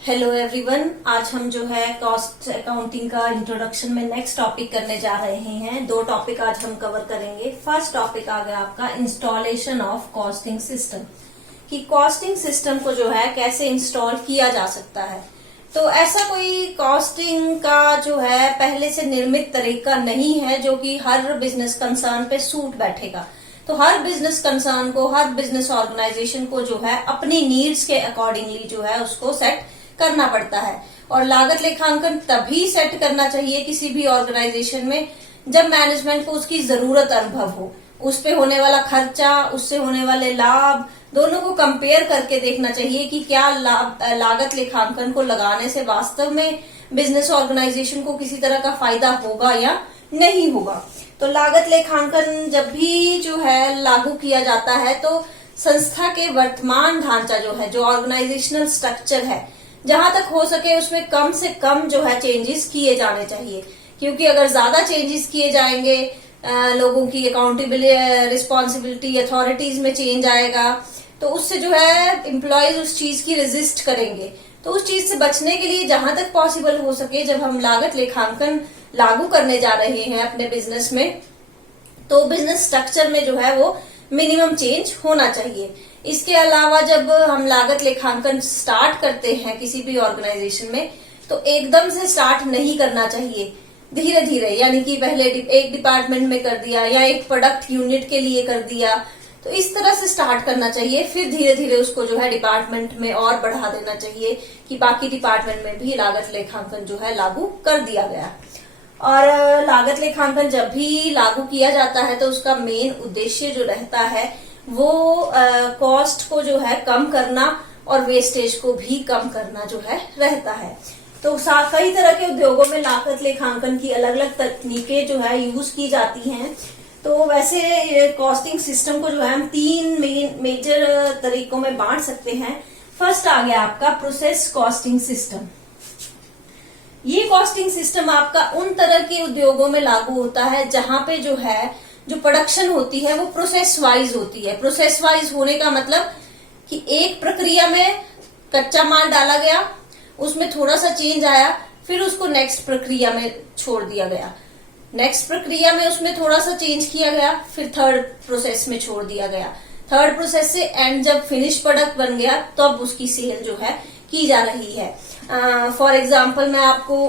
Hello everyone, आज हम जो है कॉस्ट अकाउंटिंग का इंट्रोडक्शन में नेक्स्ट टॉपिक करने जा रहे हैं। दो टॉपिक आज हम कवर करेंगे। फर्स्ट टॉपिक आ गया आपका इंस्टॉलेशन ऑफ कॉस्टिंग सिस्टम, कि कॉस्टिंग सिस्टम को जो है कैसे इंस्टॉल किया जा सकता है। तो ऐसा कोई कॉस्टिंग का जो है पहले से निर्मित तरीका नहीं है जो कि हर बिजनेस कंसर्न पे सूट बैठेगा। तो हर बिजनेस कंसर्न को, हर बिजनेस ऑर्गेनाइजेशन को जो है अपनी नीड्स के अकॉर्डिंगली जो है उसको सेट करना पड़ता है। और लागत लेखांकन तभी सेट करना चाहिए किसी भी ऑर्गेनाइजेशन में जब मैनेजमेंट को उसकी जरूरत अनुभव हो। उस पे होने वाला खर्चा, उससे होने वाले लाभ, दोनों को कंपेयर करके देखना चाहिए कि क्या लागत लेखांकन को लगाने से वास्तव में बिजनेस ऑर्गेनाइजेशन को किसी तरह का फायदा होगा या नहीं होगा। तो लागत लेखांकन जब भी जो है लागू किया जाता है तो संस्था के वर्तमान ढांचा जो है, जो ऑर्गेनाइजेशनल स्ट्रक्चर है, जहां तक हो सके उसमें कम से कम जो है चेंजेस किए जाने चाहिए। क्योंकि अगर ज्यादा चेंजेस किए जाएंगे, लोगों की अकाउंटेबिलिटी, रिस्पॉन्सिबिलिटी, अथॉरिटीज में चेंज आएगा, तो उससे जो है एम्प्लॉयज उस चीज की रेजिस्ट करेंगे। तो उस चीज से बचने के लिए जहां तक पॉसिबल हो सके, जब हम लागत लेखांकन लागू करने जा रहे हैं अपने बिजनेस में, तो बिजनेस स्ट्रक्चर में जो है वो मिनिमम चेंज होना चाहिए। इसके अलावा जब हम लागत लेखांकन स्टार्ट करते हैं किसी भी ऑर्गेनाइजेशन में, तो एकदम से स्टार्ट नहीं करना चाहिए, धीरे धीरे। यानी कि पहले एक डिपार्टमेंट में कर दिया या एक प्रोडक्ट यूनिट के लिए कर दिया, तो इस तरह से स्टार्ट करना चाहिए। फिर धीरे धीरे उसको जो है डिपार्टमेंट में और बढ़ा देना चाहिए कि बाकी डिपार्टमेंट में भी लागत लेखांकन जो है लागू कर दिया गया। और लागत लेखांकन जब भी लागू किया जाता है तो उसका मेन उद्देश्य जो रहता है वो कॉस्ट को जो है कम करना और वेस्टेज को भी कम करना जो है रहता है। तो कई तरह के उद्योगों में लागत लेखांकन की अलग अलग तकनीकें जो है यूज की जाती हैं। तो वैसे कॉस्टिंग सिस्टम को जो है हम तीन मेजर तरीकों में बांट सकते हैं। फर्स्ट आ गया आपका प्रोसेस कॉस्टिंग सिस्टम। ये कॉस्टिंग सिस्टम आपका उन तरह के उद्योगों में लागू होता है जहां पे जो है जो प्रोडक्शन होती है वो प्रोसेस वाइज होती है। प्रोसेस वाइज होने का मतलब कि एक प्रक्रिया में कच्चा माल डाला गया, उसमें थोड़ा सा चेंज आया, फिर उसको नेक्स्ट प्रक्रिया में छोड़ दिया गया, नेक्स्ट प्रक्रिया में उसमें थोड़ा सा चेंज किया गया, फिर थर्ड प्रोसेस में छोड़ दिया गया, थर्ड प्रोसेस से एंड जब फिनिश प्रोडक्ट बन गया तब उसकी सेल जो है की जा रही है। फॉर एग्जाम्पल मैं आपको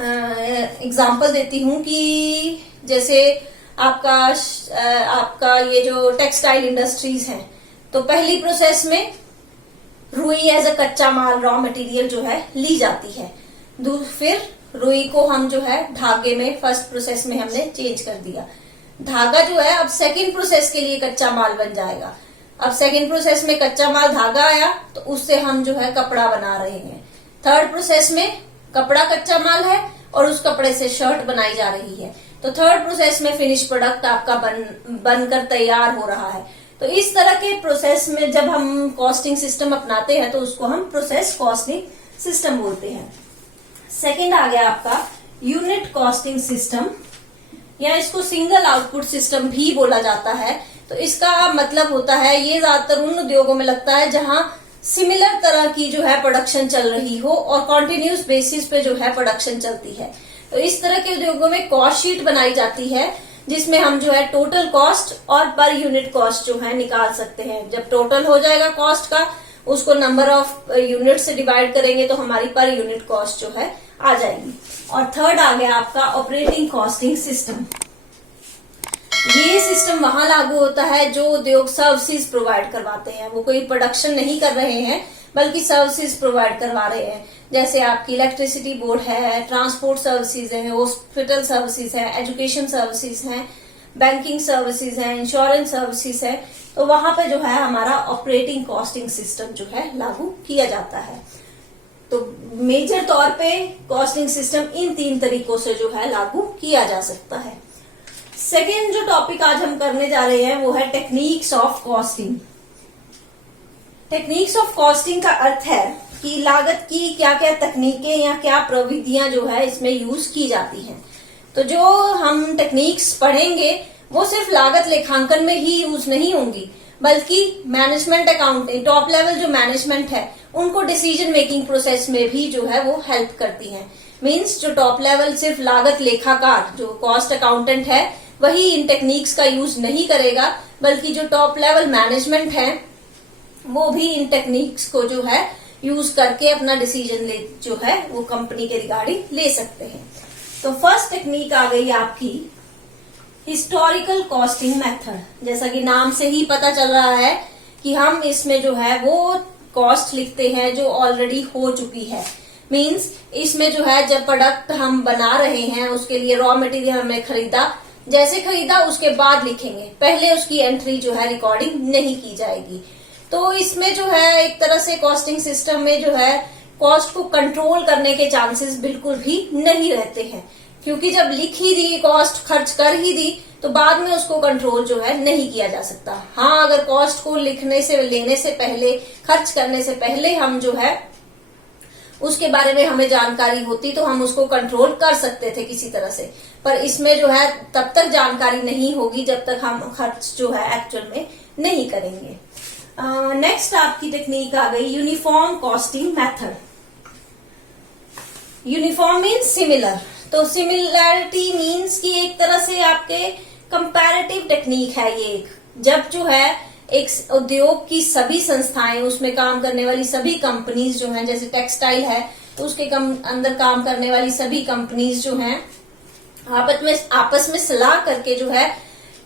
एग्जाम्पल देती हूँ कि जैसे आपका ये जो टेक्सटाइल इंडस्ट्रीज हैं, तो पहली प्रोसेस में रुई एज अ कच्चा माल, रॉ मटेरियल जो है ली जाती है। फिर रुई को हम जो है धागे में फर्स्ट प्रोसेस में हमने चेंज कर दिया। धागा जो है अब सेकंड प्रोसेस के लिए कच्चा माल बन जाएगा। अब सेकंड प्रोसेस में कच्चा माल धागा आया तो उससे हम जो है कपड़ा बना रहे हैं। थर्ड प्रोसेस में कपड़ा कच्चा माल है और उस कपड़े से शर्ट बनाई जा रही है। तो थर्ड प्रोसेस में फिनिश प्रोडक्ट आपका बनकर तैयार हो रहा है। तो इस तरह के प्रोसेस में जब हम कॉस्टिंग सिस्टम अपनाते हैं तो उसको हम प्रोसेस कॉस्टिंग सिस्टम बोलते हैं। सेकंड आ गया आपका यूनिट कॉस्टिंग सिस्टम, या इसको सिंगल आउटपुट सिस्टम भी बोला जाता है। तो इसका मतलब होता है, ये ज्यादातर उन उद्योगों में लगता है जहां सिमिलर तरह की जो है प्रोडक्शन चल रही हो और कॉन्टिन्यूस बेसिस पे जो है प्रोडक्शन चलती है। तो इस तरह के उद्योगों में कॉस्ट शीट बनाई जाती है जिसमें हम जो है टोटल कॉस्ट और पर यूनिट कॉस्ट जो है निकाल सकते हैं। जब टोटल हो जाएगा कॉस्ट का, उसको नंबर ऑफ यूनिट से डिवाइड करेंगे तो हमारी पर यूनिट कॉस्ट जो है आ जाएगी। और थर्ड आ गया आपका ऑपरेटिंग कॉस्टिंग सिस्टम। ये सिस्टम वहां लागू होता है जो उद्योग सर्विसेज प्रोवाइड करवाते हैं। वो कोई प्रोडक्शन नहीं कर रहे हैं बल्कि सर्विसेज प्रोवाइड करवा रहे हैं। जैसे आपकी इलेक्ट्रिसिटी बोर्ड है, ट्रांसपोर्ट सर्विसेज है, हॉस्पिटल सर्विसेज है, एजुकेशन सर्विसेज है, बैंकिंग सर्विसेज है, इंश्योरेंस सर्विसेज है। तो वहां पे जो है हमारा ऑपरेटिंग कॉस्टिंग सिस्टम जो है लागू किया जाता है। तो मेजर तौर पे कॉस्टिंग सिस्टम इन तीन तरीकों से जो है लागू किया जा सकता है। सेकेंड जो टॉपिक आज हम करने जा रहे हैं वो है techniques of costing. Techniques of costing का अर्थ है कि लागत की क्या क्या तकनीकें या क्या प्रविधियां जो है इसमें यूज की जाती हैं। तो जो हम टेक्निक्स पढ़ेंगे वो सिर्फ लागत लेखांकन में ही यूज नहीं होंगी, बल्कि मैनेजमेंट अकाउंटिंग टॉप लेवल जो मैनेजमेंट है उनको डिसीजन मेकिंग प्रोसेस में भी जो है वो हेल्प करती है। मींस जो टॉप लेवल सिर्फ लागत लेखाकार जो कॉस्ट अकाउंटेंट है वही इन टेक्निक्स का यूज नहीं करेगा, बल्कि जो टॉप लेवल मैनेजमेंट है वो भी इन टेक्निक्स को जो है यूज करके अपना डिसीजन ले जो है वो कंपनी के रिगार्डिंग ले सकते हैं। तो फर्स्ट टेक्निक आ गई आपकी हिस्टोरिकल कॉस्टिंग मेथड। जैसा कि नाम से ही पता चल रहा है कि हम इसमें जो है वो कॉस्ट लिखते हैं जो ऑलरेडी हो चुकी है। मींस इसमें जो है जब प्रोडक्ट हम बना रहे हैं उसके लिए रॉ मटेरियल हमने खरीदा, जैसे खरीदा उसके बाद लिखेंगे, पहले उसकी एंट्री जो है रिकॉर्डिंग नहीं की जाएगी। तो इसमें जो है एक तरह से कॉस्टिंग सिस्टम में जो है कॉस्ट को कंट्रोल करने के चांसेस बिल्कुल भी नहीं रहते हैं, क्योंकि जब लिख ही दी, कॉस्ट खर्च कर ही दी, तो बाद में उसको कंट्रोल जो है नहीं किया जा सकता। हाँ, अगर कॉस्ट को लिखने से, लेने से पहले, खर्च करने से पहले हम जो है उसके बारे में हमें जानकारी होती तो हम उसको कंट्रोल कर सकते थे किसी तरह से, पर इसमें जो है तब तक जानकारी नहीं होगी जब तक हम खर्च जो है एक्चुअल में नहीं करेंगे। नेक्स्ट आपकी टेक्निक आ गई uniform costing method. Uniform means similar, तो सिमिलैरिटी मीन्स कि एक तरह से आपके कंपैरेटिव टेक्निक है ये एक। जब जो है एक उद्योग की सभी संस्थाएं, उसमें काम करने वाली सभी कंपनीज जो हैं, जैसे टेक्सटाइल है तो उसके अंदर काम करने वाली सभी कंपनीज जो हैं आपस में सलाह करके जो है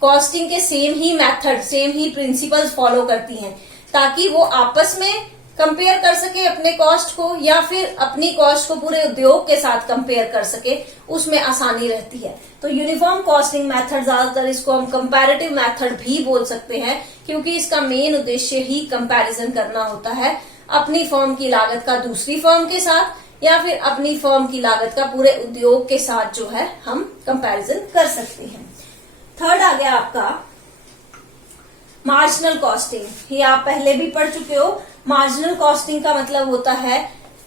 कॉस्टिंग के सेम ही मेथड, सेम ही प्रिंसिपल्स फॉलो करती हैं, ताकि वो आपस में कंपेयर कर सके अपने कॉस्ट को, या फिर अपनी कॉस्ट को पूरे उद्योग के साथ कंपेयर कर सके, उसमें आसानी रहती है। तो यूनिफॉर्म कॉस्टिंग मेथड, ज्यादातर इसको हम कंपैरेटिव मेथड भी बोल सकते हैं, क्योंकि इसका मेन उद्देश्य ही कंपैरिजन करना होता है अपनी फर्म की लागत का दूसरी फर्म के साथ, या फिर अपनी फर्म की लागत का पूरे उद्योग के साथ जो है हम कंपैरिजन कर सकते हैं। थर्ड आ गया आपका मार्जिनल कॉस्टिंग। ये आप पहले भी पढ़ चुके हो। मार्जिनल कॉस्टिंग का मतलब होता है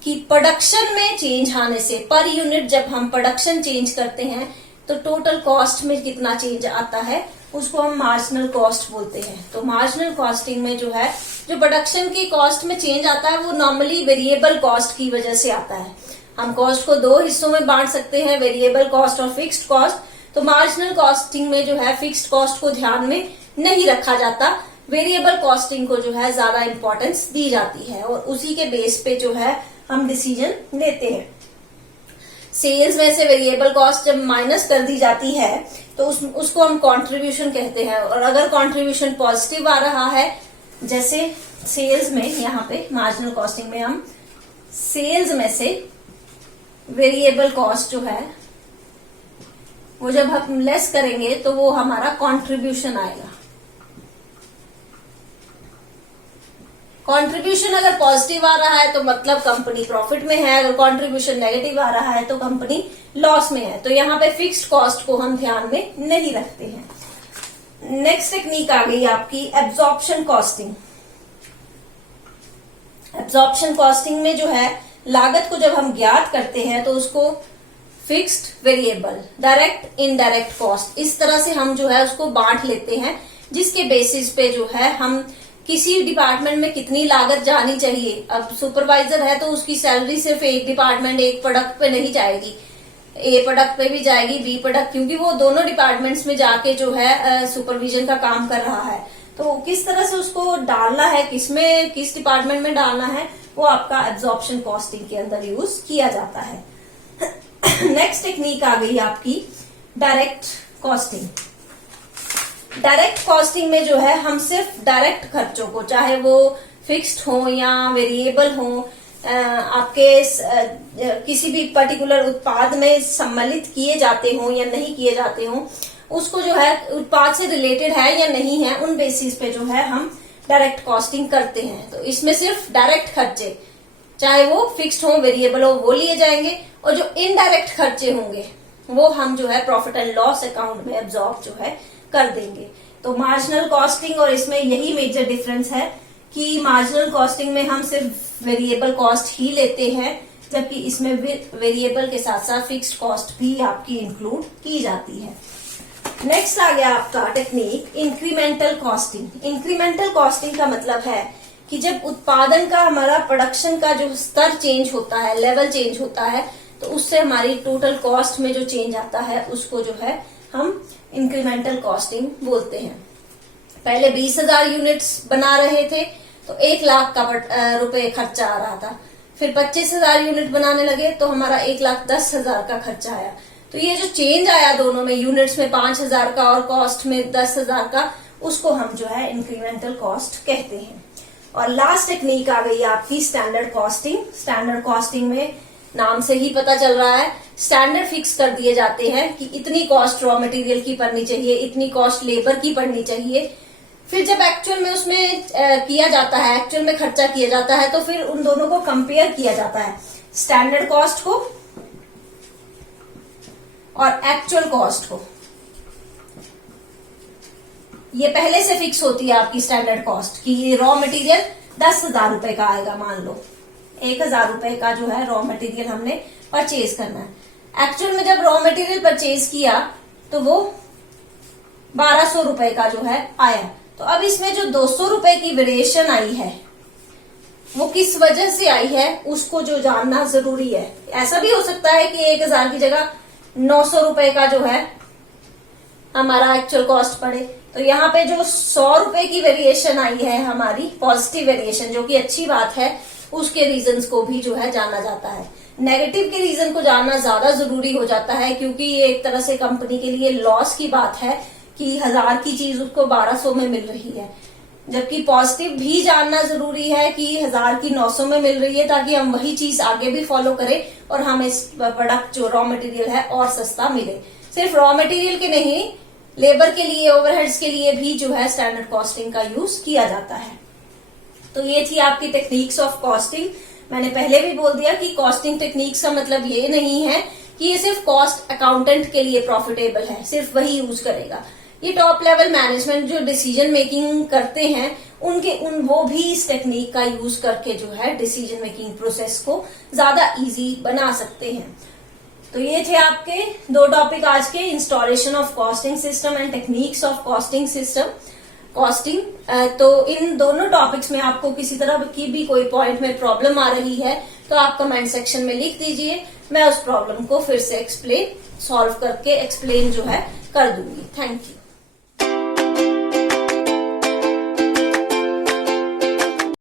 कि प्रोडक्शन में चेंज आने से, पर यूनिट जब हम प्रोडक्शन चेंज करते हैं तो टोटल कॉस्ट में कितना चेंज आता है उसको हम मार्जिनल कॉस्ट बोलते हैं। तो मार्जिनल कॉस्टिंग में जो है जो प्रोडक्शन की कॉस्ट में चेंज आता है वो नॉर्मली वेरिएबल कॉस्ट की वजह से आता है। हम कॉस्ट को दो हिस्सों में बांट सकते हैं, वेरिएबल कॉस्ट और फिक्स्ड कॉस्ट। तो मार्जिनल कॉस्टिंग में जो है फिक्स्ड कॉस्ट को ध्यान में नहीं रखा जाता, वेरिएबल कॉस्टिंग को जो है ज्यादा इंपॉर्टेंस दी जाती है और उसी के बेस पे जो है हम डिसीजन लेते हैं। सेल्स में से वेरिएबल कॉस्ट जब माइनस कर दी जाती है तो उसको हम कंट्रीब्यूशन कहते हैं, और अगर कंट्रीब्यूशन पॉजिटिव आ रहा है, जैसे सेल्स में, यहाँ पे मार्जिनल कॉस्टिंग में हम सेल्स में से वेरिएबल कॉस्ट जो है वो जब हम लेस करेंगे तो वो हमारा कंट्रीब्यूशन आएगा। कंट्रीब्यूशन अगर पॉजिटिव आ रहा है तो मतलब कंपनी प्रॉफिट में है, अगर कंट्रीब्यूशन नेगेटिव आ रहा है तो कंपनी लॉस में है। तो यहाँ पे फिक्स्ड कॉस्ट को हम ध्यान में नहीं रखते हैं। नेक्स्ट टेक्निक आ गई आपकी एब्जॉर्प्शन कॉस्टिंग। एब्जॉर्प्शन कॉस्टिंग में जो है लागत को जब हम ज्ञात करते हैं तो उसको fixed, variable, direct, indirect cost, इस तरह से हम जो है उसको बांट लेते हैं, जिसके बेसिस पे जो है हम किसी डिपार्टमेंट में कितनी लागत जानी चाहिए। अब सुपरवाइजर है तो उसकी सैलरी सिर्फ एक डिपार्टमेंट, एक प्रोडक्ट पे नहीं जाएगी, ए प्रोडक्ट पे भी जाएगी, बी प्रोडक्ट, क्योंकि वो दोनों डिपार्टमेंट्स में जाके जो है सुपरविजन का काम कर रहा है। तो किस तरह से उसको डालना है, किसमें, किस डिपार्टमेंट में डालना है, वो आपका एब्जॉर्प्शन कॉस्टिंग के अंदर यूज किया जाता है। नेक्स्ट टेक्निक आ गई आपकी डायरेक्ट कॉस्टिंग। डायरेक्ट कॉस्टिंग में जो है हम सिर्फ डायरेक्ट खर्चों को, चाहे वो फिक्स्ड हो या वेरिएबल हो, आपके किसी भी पर्टिकुलर उत्पाद में सम्मिलित किए जाते हो या नहीं किए जाते हो, उसको जो है उत्पाद से रिलेटेड है या नहीं है, उन बेसिस पे जो है हम डायरेक्ट कॉस्टिंग करते हैं। तो इसमें सिर्फ डायरेक्ट खर्चे, चाहे वो फिक्स्ड हो, वेरिएबल हो, वो लिए जाएंगे, और जो इनडायरेक्ट खर्चे होंगे वो हम जो है प्रॉफिट एंड लॉस अकाउंट में एब्जॉर्ब जो है कर देंगे। तो मार्जिनल कॉस्टिंग और इसमें यही मेजर डिफरेंस है कि मार्जिनल कॉस्टिंग में हम सिर्फ वेरिएबल कॉस्ट ही लेते हैं, जबकि इसमें वेरिएबल के साथ साथ फिक्स्ड कॉस्ट भी आपकी इंक्लूड की जाती है। नेक्स्ट आ गया आपका technique incremental costing. Incremental costing का मतलब है कि जब उत्पादन का हमारा प्रोडक्शन का जो स्तर चेंज होता है, लेवल चेंज होता है, तो उससे हमारी टोटल कॉस्ट में जो चेंज आता है उसको जो है हम इंक्रीमेंटल कॉस्टिंग बोलते हैं। पहले 20,000 यूनिट्स बना रहे थे तो 1 लाख का रुपए खर्चा आ रहा था। फिर 25,000 यूनिट बनाने लगे तो हमारा 1,10,000 का खर्चा आया। तो ये जो चेंज आया दोनों में, यूनिट्स में 5,000 का और कॉस्ट में 10,000 का, उसको हम जो है इंक्रीमेंटल कॉस्ट कहते हैं। और लास्ट टेक्निक आ गई आपकी स्टैंडर्ड कॉस्टिंग। स्टैंडर्ड कॉस्टिंग में नाम से ही पता चल रहा है, स्टैंडर्ड फिक्स कर दिए जाते हैं कि इतनी कॉस्ट रॉ मटेरियल की पड़नी चाहिए, इतनी कॉस्ट लेबर की पड़नी चाहिए। फिर जब एक्चुअल में उसमें किया जाता है, एक्चुअल में खर्चा किया जाता है, तो फिर उन दोनों को कंपेयर किया जाता है, स्टैंडर्ड कॉस्ट को और एक्चुअल कॉस्ट को। ये पहले से फिक्स होती है आपकी स्टैंडर्ड कॉस्ट कि ये रॉ मटेरियल 10,000 रुपए का आएगा। मान लो 1,000 रुपए का जो है रॉ मटेरियल हमने परचेज करना है। एक्चुअल में जब रॉ मटेरियल परचेज किया तो वो 1,200 रुपए का जो है आया। तो अब इसमें जो 200 रुपए की वेरिएशन आई है वो किस वजह से आई है उसको जो जानना जरूरी है। ऐसा भी हो सकता है कि 1,000 की जगह 900 रुपए का जो है हमारा एक्चुअल कॉस्ट पड़े। तो यहाँ पे जो 100 रुपए की वेरिएशन आई है हमारी पॉजिटिव वेरिएशन, जो कि अच्छी बात है, उसके रीजंस को भी जो है जाना जाता है। नेगेटिव के रीजन को जानना ज्यादा जरूरी हो जाता है क्योंकि ये एक तरह से कंपनी के लिए लॉस की बात है कि 1,000 की चीज उसको 1,200 में मिल रही है। जबकि पॉजिटिव भी जानना जरूरी है कि 1,000 की 900 में मिल रही है, ताकि हम वही चीज आगे भी फॉलो करें और हमें इस प्रोडक्ट जो रॉ मटेरियल है और सस्ता मिले। सिर्फ रॉ मटेरियल के नहीं, लेबर के लिए, ओवरहेड्स के लिए भी जो है स्टैंडर्ड कॉस्टिंग का यूज किया जाता है। तो ये थी आपकी टेक्निक्स ऑफ कॉस्टिंग। मैंने पहले भी बोल दिया कि कॉस्टिंग टेक्निक्स का मतलब ये नहीं है कि ये सिर्फ कॉस्ट अकाउंटेंट के लिए प्रॉफिटेबल है, सिर्फ वही यूज करेगा। ये टॉप लेवल मैनेजमेंट जो डिसीजन मेकिंग करते हैं वो भी इस टेक्निक का यूज करके जो है डिसीजन मेकिंग प्रोसेस को ज्यादा इजी बना सकते हैं। तो ये थे आपके 2 टॉपिक आज के, installation of costing system and techniques of costing system costing. तो इन दोनों टॉपिक्स में आपको किसी तरह की भी कोई पॉइंट में प्रॉब्लम आ रही है तो आप कमेंट सेक्शन में लिख दीजिए, मैं उस प्रॉब्लम को फिर से सॉल्व करके एक्सप्लेन जो है कर दूंगी। Thank you.